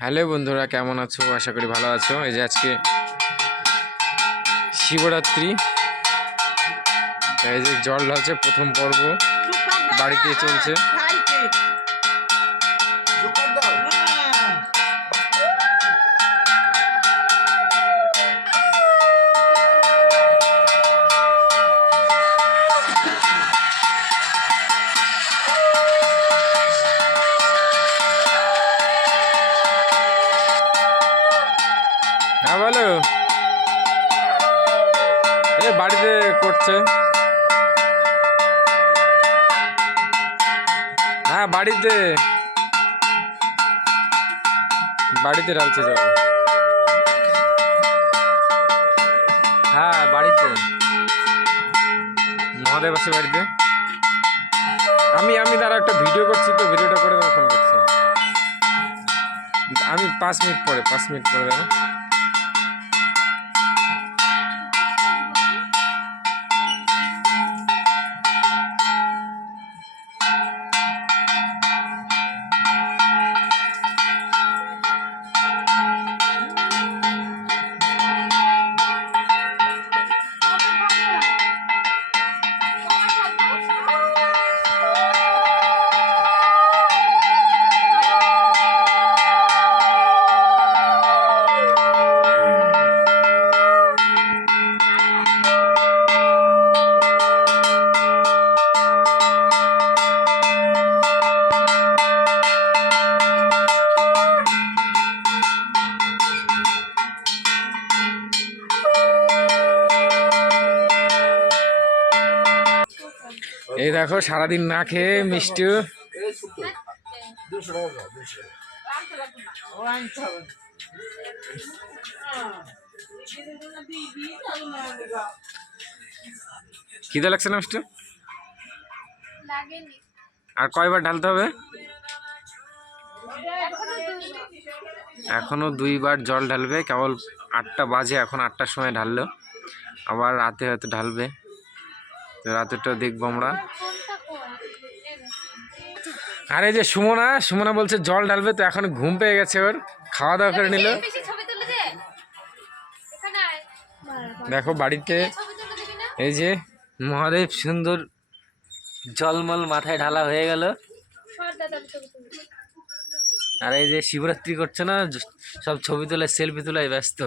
Hello বন্ধুরা কেমন আছো? আশা করি ভালো আছো। এই যে আজকে শিবরাত্রি। এই যে জল ঢালছে প্রথম পর্ব। বাড়িতে চলছে। হ্যাঁ বলো। এ, বাড়িতে করছে। হ্যাঁ বাড়িতে। বাড়িতে ঢালছে জল। হ্যাঁ বাড়িতে। মহাদেব আছে বাড়িতে। আমি আমি তারা একটা ভিডিও করছি তো, ভিডিওটা করে তোমার ফোন করছি। আমি পাঁচ মিনিট পরে, পাঁচ মিনিট পরে দাঁড়া এই দেখো সারাদিন না খেয়ে মিষ্টি। খিদে লাগছে না মিষ্টি? আর কয়বার ঢালতে হবে? এখনও দুই এখনও দুইবার জল ঢালবে কেবল আটটা বাজে এখন আটটার সময় ঢাললো। আবার রাতে হয়তো ঢালবে। তো রাতেরটা দেখব আমরা। কোন আর এই যে সুমনা সুমনা বলছে জল ঢালবে তো এখন ঘুম পেয়ে গেছে ওর। খাওয়া দাওয়া করে নিল। দেখো বাড়িতে এই যে মহাদেব সুন্দর জলমল মাথায় ঢালা হয়ে গেল। আর এই যে শিবরাত্রি করছে না সব ছবি তোলা সেলফি তোলায় ব্যস্ত।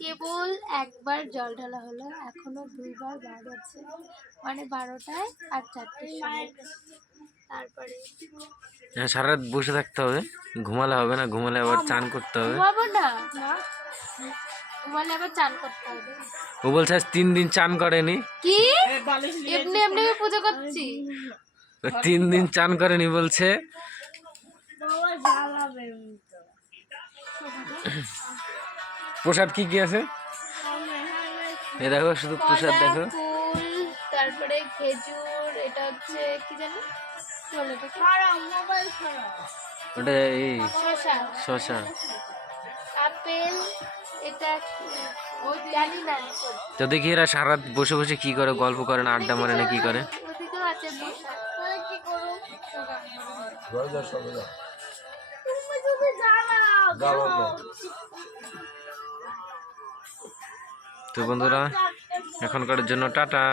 কেবল একবার জল ঢালা হলো এখনও দুইবার বাদ আছে মানে বারোটায় আর সময়। তারপরে হ্যাঁ, সারা রাত বসে থাকতে হবে। ঘুমালে হবে না ঘুমালে আবার চান করতে হবে। ঘুমাবো না ঘুমালে আবার চান করতে হবে। ও বলছে তিন দিন চান করেনি। কি? এমনি এমনি আমি পুজো করছি? তিন দিন চান করেনি বলছে। প্রসাদ কি কি আছে? এ দেখো শুধু প্রসাদ দেখো। তারপরে খেজুর এটা হচ্ছে কি জানি? ওটা এই শসা। শশা আপেল এটা জানি না। তো দেখি এরা সারা বসে বসে কি করে গল্প করে না আড্ডা মারে না কি করে। আছে বসা। কি করো তো বন্ধুরা এখনকার জন্য টাটা।